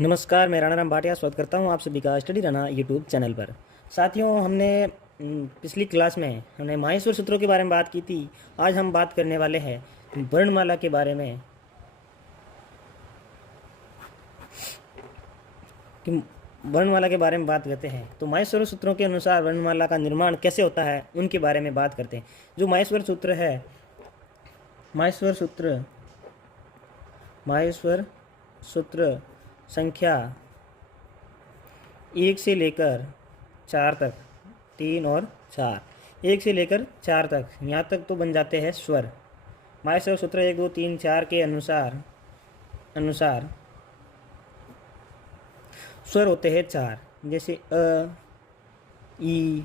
नमस्कार, मैं राणा राम भाटिया स्वागत करता हूं आप सभी का स्टडी राणा यूट्यूब चैनल पर। साथियों, हमने पिछली क्लास में हमने माहेश्वर सूत्रों के बारे में बात की थी। आज हम बात करने वाले हैं वर्णमाला के बारे में कि वर्णमाला के बारे में बात करते हैं। तो माहेश्वर सूत्रों के अनुसार वर्णमाला का निर्माण कैसे होता है उनके बारे में बात करते हैं। जो माहेश्वर सूत्र है, माहेश्वर सूत्र संख्या 1 से लेकर 4 तक, 3 और 4, 1 से लेकर 4 तक, यहाँ तक तो बन जाते हैं स्वर। माहेश्वर सूत्र 1, 2, 3, 4 के अनुसार स्वर होते हैं 4, जैसे अ, ई,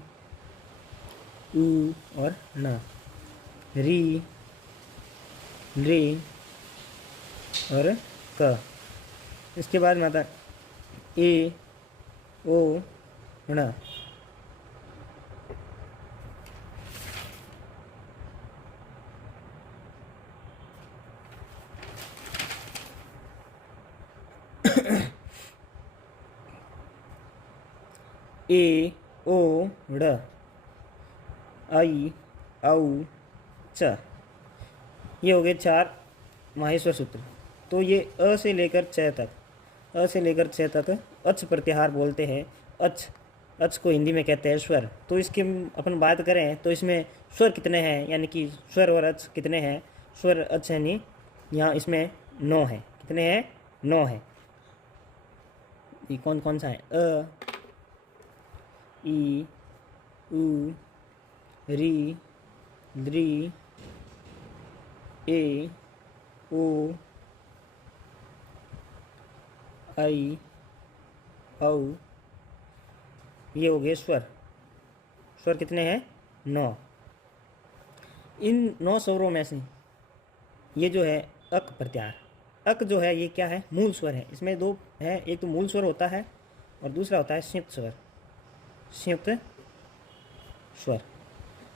उ और न, री, रे और क। इसके बाद में आता ए, ओ, ण। ए, ओ, ड़, आई, औ, च। ये हो गए 4 माहेश्वर सूत्र। तो ये अ से लेकर च तक अच प्रत्याहार बोलते हैं। अच को हिंदी में कहते हैं स्वर। तो इसकी अपन बात करें तो इसमें स्वर कितने हैं, यानी कि स्वर और अच कितने हैं। स्वर अच यानी यहाँ इसमें 9 है। कितने हैं? 9 है। ये कौन कौन सा है? अ, ई, उ, री, द्री, ए, ओ, आई, औ। ये हो गए स्वर। स्वर कितने हैं? 9। इन 9 स्वरों में से ये जो है अक प्रत्याहार, अक जो है ये क्या है? मूल स्वर है। इसमें 2 है, एक तो मूल स्वर होता है और दूसरा होता है संयुक्त स्वर। संयुक्त स्वर।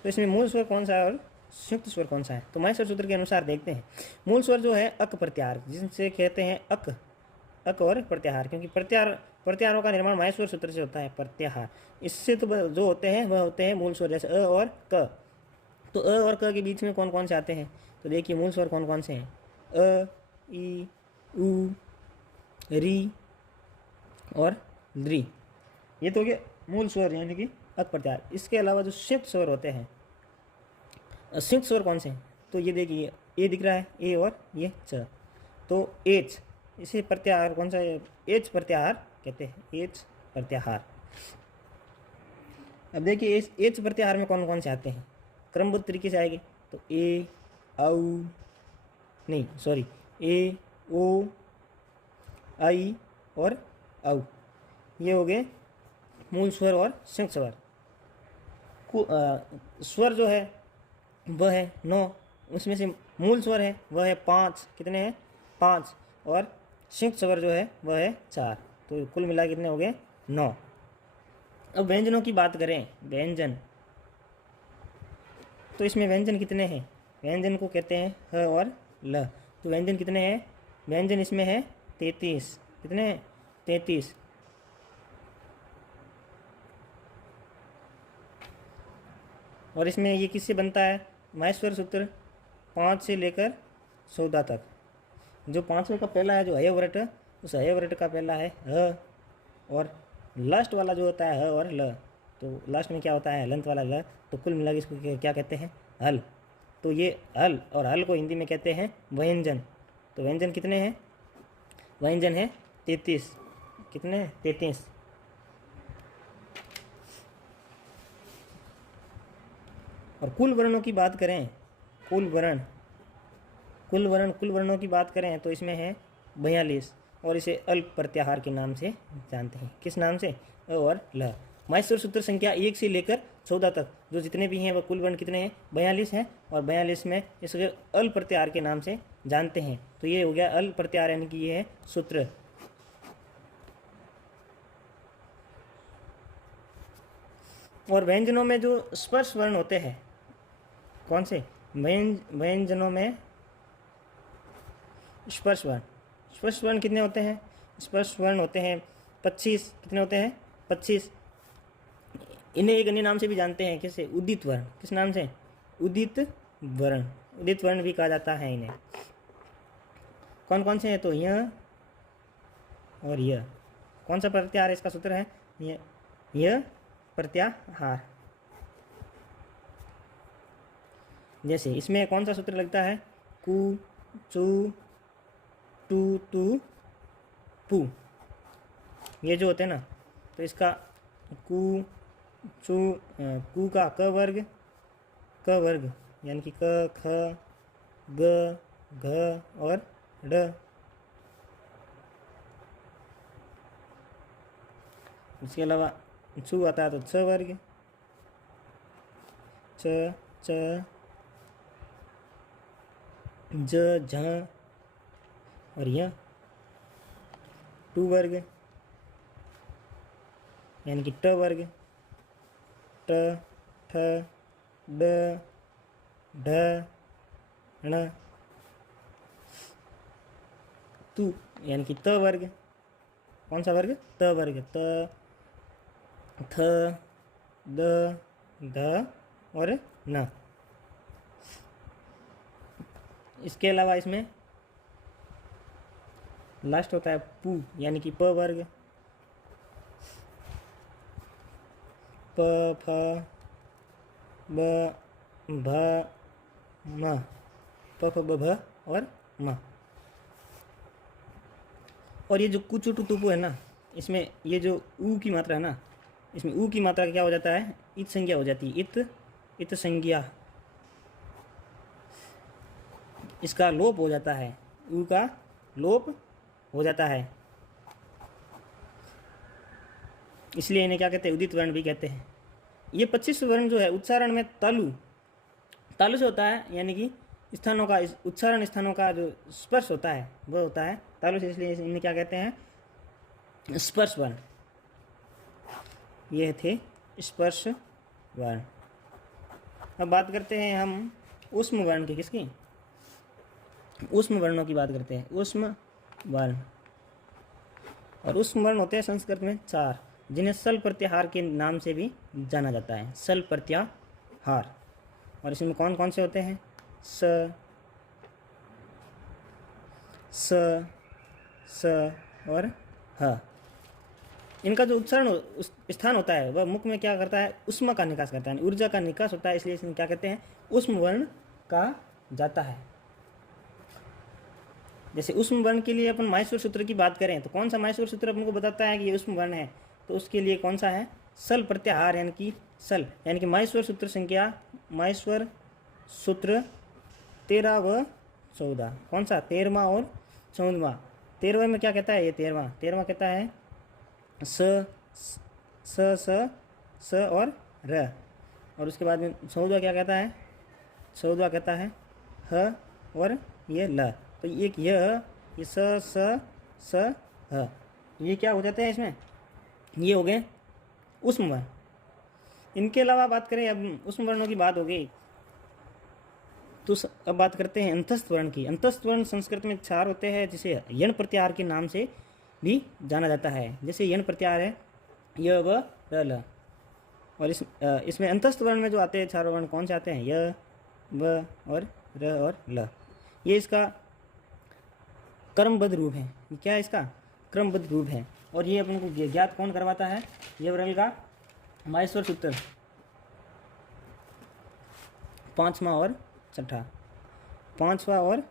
तो इसमें मूल स्वर कौन सा है और संयुक्त स्वर कौन सा है? तो माहेश्वर सूत्र के अनुसार देखते हैं। मूल स्वर जो है अक प्रत्याहार, जिनसे कहते हैं अक और प्रत्याहार, क्योंकि प्रत्याहारों का निर्माण माहेश्वर सूत्र से होता है। प्रत्याहार इससे तो जो होते हैं वह होते हैं मूल स्वर, जैसे अ और क। तो अ और क के बीच में कौन कौन से आते हैं? तो देखिए मूल स्वर कौन कौन से हैं? अ, ई, उ, री और द्री। ये तो ये मूल स्वर यानी कि अक प्रत्याहार। इसके अलावा जो संयुक्त स्वर होते हैं, संयुक्त स्वर कौन से हैं? तो ये देखिए ए दिख रहा है, ए और ये च। तो एच, इसे प्रत्याहार कौन सा है? एच प्रत्याहार कहते हैं। एच प्रत्याहार। अब देखिए इस एच प्रत्याहार में कौन कौन से आते हैं? क्रमबद्ध तरीके से आएंगे। तो ए, औ, नहीं सॉरी, ए, ओ, आई और औ। ये हो गए मूल स्वर और संयुक्त स्वर। स्वर जो है वह है 9, उसमें से मूल स्वर है वह है 5। कितने हैं? 5। और संयुक्त स्वर जो है वह है 4। तो कुल मिला कितने हो गए? 9। अब व्यंजनों की बात करें, व्यंजन, तो इसमें व्यंजन कितने हैं? व्यंजन को कहते हैं ह और ल। तो व्यंजन कितने हैं? व्यंजन इसमें है 33। कितने हैं? 33। और इसमें ये किससे बनता है? माहेश्वर सूत्र 5 से लेकर 14 तक। जो 5वें का पहला है जो हयवृट, उस हयवृट का पहला है ह, और लास्ट वाला जो होता है ह और ल। तो लास्ट में क्या होता है? हलंत वाला ल। तो कुल मिला के इसको क्या कहते हैं? हल। तो ये हल, और हल को हिंदी में कहते हैं व्यंजन। तो व्यंजन कितने हैं? व्यंजन है 33। कितने हैं? 33। और कुल वर्णों की बात करें, कुल वर्णों की बात करें तो इसमें है 42, और इसे अल्प प्रत्याहार के नाम से जानते हैं। किस नाम से? अ और ल। माहेश्वर सूत्र संख्या 1 से लेकर 14 तक जो जितने भी हैं वह कुल वर्ण कितने हैं? 42 हैं, और 42 में इसके अल्प प्रत्याहार के नाम से जानते हैं। तो ये हो गया अल्प प्रत्याहार, यानी कि ये है सूत्र। और व्यंजनों में जो स्पर्श वर्ण होते हैं, कौन से? व्यंजनों में स्पर्श वर्ण। स्पर्श वर्ण कितने होते हैं? स्पर्श वर्ण होते हैं 25। कितने होते हैं? 25। इन्हें एक अन्य नाम से भी जानते हैं, कैसे? उदित वर्ण। किस नाम से? उदित वर्ण। उदित वर्ण भी कहा जाता है इन्हें। कौन कौन से हैं? तो यह और यह। कौन सा प्रत्याहार इसका सूत्र है? यह प्रत्याहार। जैसे इसमें कौन सा सूत्र लगता है? कु, चु, टू, तू, पू। ये जो होते हैं ना, तो इसका कु, चु, कु का क वर्ग, यानी कि क, ख, ग, घ और ड। इसके अलावा छु आता है तो छ वर्ग, च, च, ज, झ और यह टू वर्ग, यानी कि ट वर्ग, ट, ठ, ड, ढ, ण, तू, यानी कि त वर्ग। कौन सा वर्ग? त वर्ग। त, थ, द, ध और न। इसके अलावा इसमें लास्ट होता है पू, यानी कि प वर्ग। प, फ, ब, भ, म। प, फ, ब, भ और म। और ये जो कुचु टू तुपु है ना, इसमें ये जो ऊ की मात्रा है ना, इसमें ऊ की मात्रा क्या हो जाता है? इत संज्ञा हो जाती है। इत संज्ञा। इसका लोप हो जाता है। ऊ का लोप हो जाता है, इसलिए इन्हें क्या कहते हैं? उदित वर्ण भी कहते हैं। ये 25 वर्ण जो है उच्चारण में तालु से होता है, यानी कि स्थानों का, उच्चारण स्थानों का जो स्पर्श होता है वो होता है तालु से, इसलिए इन्हें क्या कहते हैं? स्पर्श वर्ण। ये थे स्पर्श वर्ण। अब बात करते हैं हम ऊष्म वर्ण की। किसकी? ऊष्म वर्णों की बात करते हैं। ऊष्म वर्ण। और ऊष्म वर्ण होते हैं संस्कृत में 4, जिन्हें सल प्रत्याहार के नाम से भी जाना जाता है। सल प्रत्याहार। और इसमें कौन कौन से होते हैं? स, स, स और ह। इनका जो उच्चारण स्थान होता है वह मुख में क्या करता है? उष्मा का निकास करता है, ऊर्जा का निकास होता है, इसलिए इसमें क्या कहते हैं? ऊष्म वर्ण कहा जाता है। जैसे ऊष्म वर्ण के लिए अपन माहेश्वर सूत्र की बात करें तो कौन सा माहेश्वर सूत्र अपन को बताता है कि ये ऊष्म वर्ण है? तो उसके लिए कौन सा है? सल प्रत्याहार, यानी कि सल, यानी कि माहेश्वर सूत्र संख्या, माहेश्वर सूत्र 13 व 14। कौन सा? 13वां और 14वां। 13वें में क्या कहता है? ये 13वां कहता है स, स और र। और उसके बाद में 14वां क्या कहता है? 14वां कहता है ह और ये ल। तो एक यह, ये स, ह, ये क्या हो जाते हैं इसमें? ये हो गए ऊष्म वर्ण। इनके अलावा बात करें, अब ऊष्म वर्णों की बात हो गई, तो अब बात करते हैं अंतस्थ वर्ण की। अंतस्थ वर्ण संस्कृत में 4 होते हैं, जिसे यण प्रत्याहार के नाम से भी जाना जाता है। जैसे यण प्रत्याहार है य, व, र, ल। और इसमें अंतस्थ वर्ण में जो आते हैं 4 वर्ण कौन से आते हैं? य, व और र और ल। ये इसका क्रमबद्ध रूप है। क्या है इसका? क्रमबद्ध रूप है। और ये अपन को ज्ञात कौन करवाता है? ये वर्ग का माहेश्वर सूत्र 5वां और 6ठा। 5वां और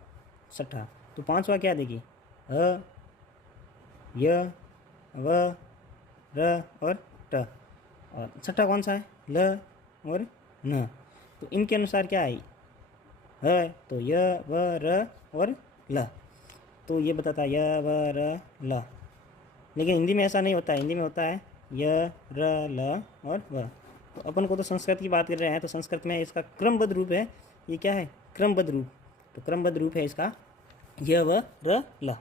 6ठा। तो 5वां क्या देगी? ह, य, व, र और ट। और 6ठा कौन सा है? ल और न। तो इनके अनुसार क्या है? है तो य, व, र और ल। तो ये बताता है य, व, र, ल। लेकिन हिंदी में ऐसा नहीं होता है। हिंदी में होता है य, र, ल और व। तो अपन को तो संस्कृत की बात कर रहे हैं, तो संस्कृत में इसका क्रमबद्ध रूप है। ये क्या है? क्रमबद्ध रूप। तो क्रमबद्ध रूप है इसका य, व, र, ल।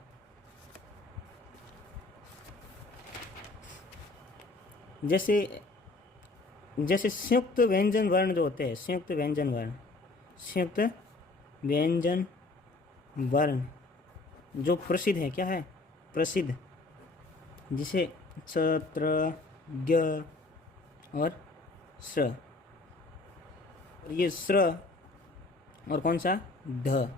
जैसे संयुक्त व्यंजन वर्ण जो होते हैं, संयुक्त व्यंजन वर्ण, संयुक्त व्यंजन वर्ण जो प्रसिद्ध है, क्या है प्रसिद्ध, जिसे च, त्र, ग और श्र, और ये श्र और कौन सा ध।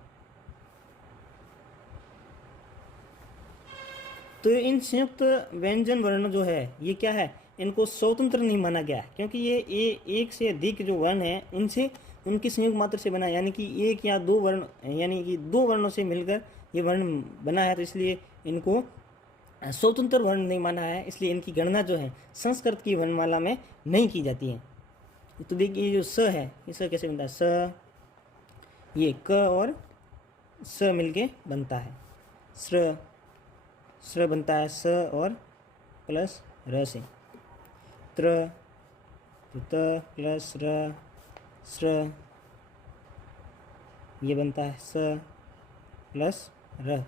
तो इन संयुक्त व्यंजन वर्ण जो है ये क्या है, इनको स्वतंत्र नहीं माना गया, क्योंकि ये एक से अधिक जो वर्ण है उनसे उनकी संयुक्त मात्र से बना, यानी कि एक या दो वर्ण, यानी कि दो वर्णों से मिलकर ये वर्ण बना है, तो इसलिए इनको स्वतंत्र वर्ण नहीं माना है। इसलिए इनकी गणना जो है संस्कृत की वर्णमाला में नहीं की जाती है। तो देखिए ये जो स है, ये स कैसे बनता है, स, ये क और स मिलके बनता है श्र, श्र बनता है स और प्लस र से, त्र, तो त प्लस र, श्र, ये बनता है स प्लस र,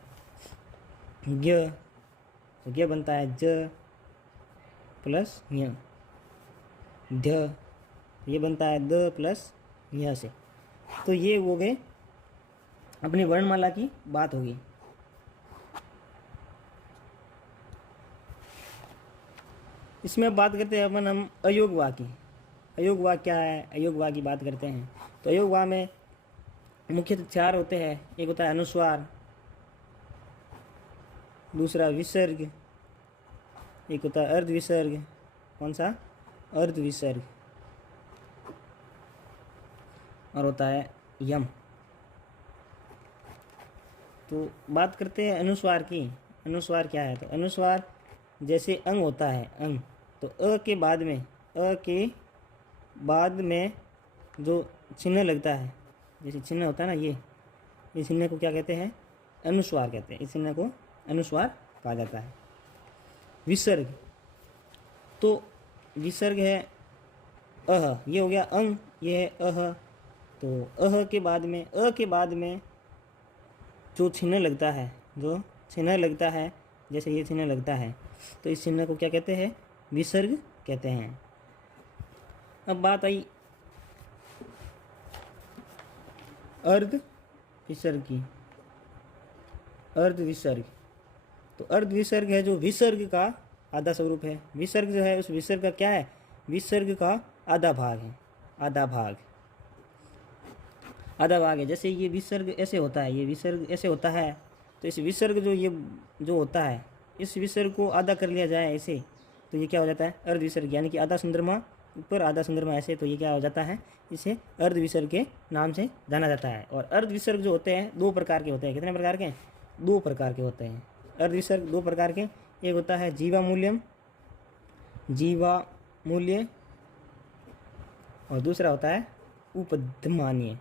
ज्ञ, तो ज्ञ बनता है ज प्लस ञ, ध्य, ये बनता है द प्लस ञ से। तो ये हो गए अपनी वर्णमाला की बात होगी। इसमें अब बात करते हैं अपन हम अयोग वा की। अयोग वा क्या है, अयोग वा की बात करते हैं। तो अयोग वा में मुख्यतः चार होते हैं। एक होता है अनुस्वार, दूसरा विसर्ग, एक होता है अर्ध विसर्ग, कौन सा अर्ध विसर्ग, और होता है यम। तो बात करते हैं अनुस्वार की। अनुस्वार क्या है, तो अनुस्वार जैसे अंग होता है, अंग, तो अ के बाद में, अ के बाद में जो चिन्ह लगता है, जैसे चिन्ह होता है ना, ये चिन्ह को क्या कहते हैं, अनुस्वार कहते हैं। इस चिन्ह को अनुस्वार कहा जाता है। विसर्ग, तो विसर्ग है अह, ये हो गया अंग, ये है अह। तो अह के बाद में, अ के बाद में जो चिन्ह लगता है, जो चिन्ह लगता है, जैसे ये चिन्ह लगता है, तो इस चिन्ह को क्या कहते हैं, विसर्ग कहते हैं। अब बात आई अर्ध विसर्ग की। अर्ध विसर्ग, तो अर्ध विसर्ग है जो विसर्ग का आधा स्वरूप है। विसर्ग जो है उस विसर्ग का क्या है, विसर्ग का आधा भाग है, आधा भाग, आधा भाग है। जैसे ये विसर्ग ऐसे होता है, ये विसर्ग ऐसे होता है, तो इस विसर्ग जो ये जो होता है, इस विसर्ग को आधा कर लिया जाए ऐसे, तो ये क्या हो जाता है, अर्ध विसर्ग, यानी कि आधा चंद्रमा ऊपर आधा चंद्रमा ऐसे, तो ये क्या हो जाता है, इसे अर्ध विसर्ग के नाम से जाना जाता है। और अर्ध विसर्ग जो होते हैं दो प्रकार के होते हैं। कितने प्रकार के, दो प्रकार के होते हैं अर्ध विसर्ग, दो प्रकार के। एक होता है जीवा मूल्यम, जीवा मूल्य, और दूसरा होता है उपधमान्य,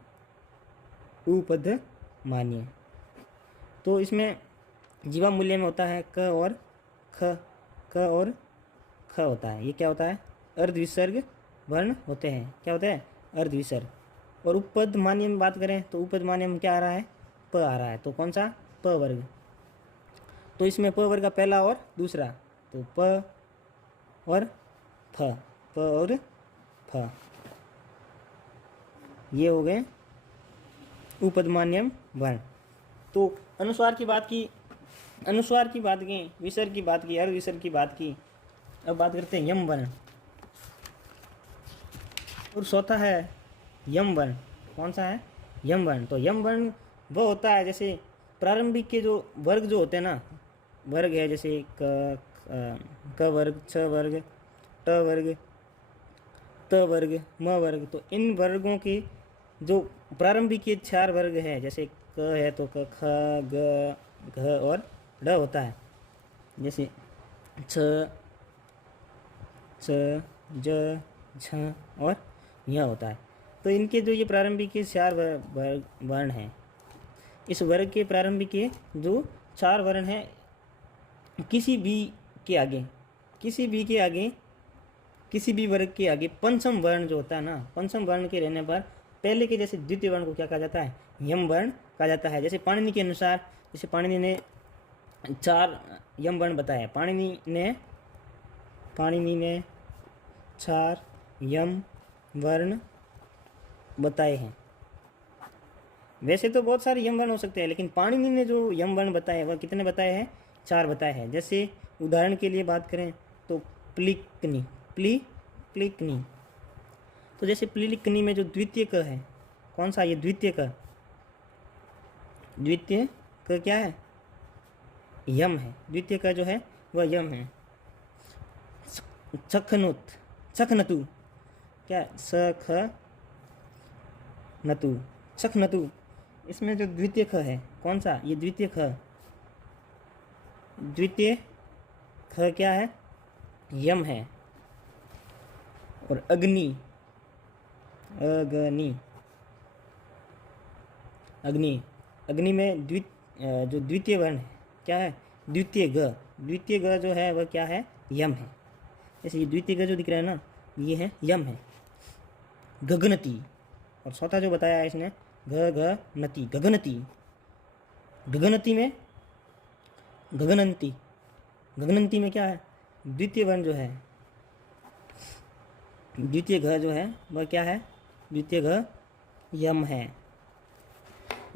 उपधमान्य। तो इसमें जीवा मूल्य में होता है क और ख, क और ख होता है। ये क्या होता है, अर्ध विसर्ग वर्ण होते हैं। क्या होते हैं, अर्ध विसर्ग। और उपधमान्य में बात करें तो उपधमान्य में क्या आ रहा है, प आ रहा है, तो कौन सा, प वर्ग। तो इसमें प वर्ग का पहला और दूसरा, तो प और फ, प और फ, ये हो गए उपधमान्यम वर्ण। तो अनुस्वार की बात की, अनुस्वार की बात की, विसर्ग की बात की, अर्ध विसर्ग की बात की। अब बात करते हैं यम वर्ण। और चौथा है यम वर्ण। कौन सा है, यम वर्ण। तो यम वर्ण वो होता है जैसे प्रारंभिक के जो वर्ग जो होते हैं ना, वर्ग है जैसे क वर्ग, छ वर्ग, ट वर्ग, त वर्ग, म वर्ग। तो इन वर्गों के जो प्रारंभिक के चार वर्ग हैं, जैसे क है तो क, ख, ग, घ और ड होता है। जैसे छ, च, ज, झ और यह होता है। तो इनके जो ये प्रारंभिक के चार वर्ण हैं, इस वर्ग के प्रारंभिक के जो चार वर्ण हैं, किसी भी के आगे, किसी भी के आगे, किसी भी वर्ग के आगे पंचम वर्ण जो होता है ना, पंचम वर्ण के रहने पर पहले के जैसे द्वितीय वर्ण को क्या कहा जाता है, यम वर्ण कहा जाता है। जैसे पाणिनि के अनुसार, जैसे पाणिनि ने चार यम वर्ण बताए, पाणिनि ने चार यम वर्ण बताए हैं। वैसे तो बहुत सारे यम वर्ण हो सकते हैं, लेकिन पाणिनि ने जो यम वर्ण बताए वह कितने बताए हैं? 4 बताए हैं। जैसे उदाहरण के लिए बात करें तो प्लिकनी, प्लिकनी। तो जैसे प्लिकनी में जो द्वितीय क है, कौन सा? ये द्वितीय क, द्वितीय क क्या है? यम है। द्वितीय क जो है वह यम है। चखनुत, चखनतु, क्या? सख नतु, चखनतु। इसमें जो द्वितीय ख है, कौन सा? ये द्वितीय ख, द्वितीय ख क्या है? यम है। और अग्नि, अग्नि, अग्नि, अग्नि में जो द्वितीय वर्ण है क्या है? द्वितीय ग, द्वितीय ग जो है वह क्या है? यम है। जैसे ये द्वितीय ग जो दिख रहा है ना, ये है यम है। गगनति, और चौथा जो बताया है इसने गगनति, गगनति, गगनति में गगनंती, गगनंती में क्या है? द्वितीय वर्ण जो है, द्वितीय घ जो है वह क्या है? द्वितीय घ यम है।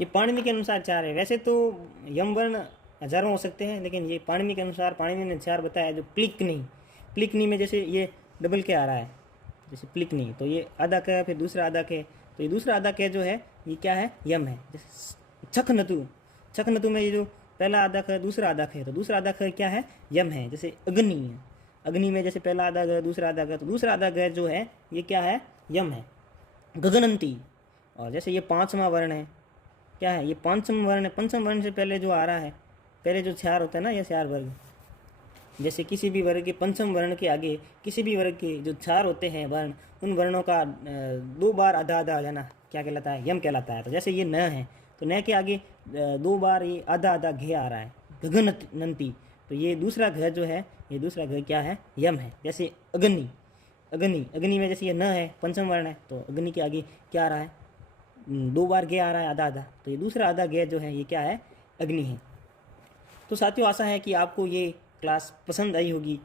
ये पाणिनि के अनुसार 4 है। वैसे तो यम वर्ण हजारों हो सकते हैं, लेकिन ये पाणिनि के अनुसार पाणिनि ने 4 बताया। जो प्लिकनी, प्लिकनी में जैसे ये डबल के आ रहा है, जैसे प्लिकनी, तो ये आधा क फिर दूसरा आधा के, तो ये दूसरा आधा के जो है ये क्या है? यम है। जैसे छखनतु, छखनतु में ये जो पहला आधा ख दूसरा आधा ख, तो दूसरा आधा ख क्या है? यम है। जैसे अग्नि, अग्नि में जैसे पहला आधा ग दूसरा आधा ग, तो दूसरा आधा ग जो है ये क्या है? यम है। गगनंती, और जैसे ये 5वां वर्ण है, क्या है? ये 5वां वर्ण है। 5वां वर्ण से पहले जो आ रहा है, पहले जो 4 होता है ना, ये 4 वर्ग, जैसे किसी भी वर्ग के 5वें वर्ण के आगे किसी भी वर्ग के जो 4 होते हैं वर्ण, उन वर्णों का 2 बार आधा आधा हो जाना क्या कहलाता है? यम कहलाता है। तो जैसे ये न है, तो न के आगे 2 बार ये आधा आधा घे आ रहा है, गगनंती, तो ये दूसरा घ जो है, ये दूसरा घ क्या है? यम है। जैसे अग्नि, अग्नि, अग्नि में जैसे ये न है, 5वां वर्ण है, तो अग्नि के आगे क्या आ रहा है? 2 बार गे आ रहा है, आधा आधा, तो ये दूसरा आधा गे जो है ये क्या है? अग्नि है। तो साथियों, आशा है कि आपको ये क्लास पसंद आई होगी।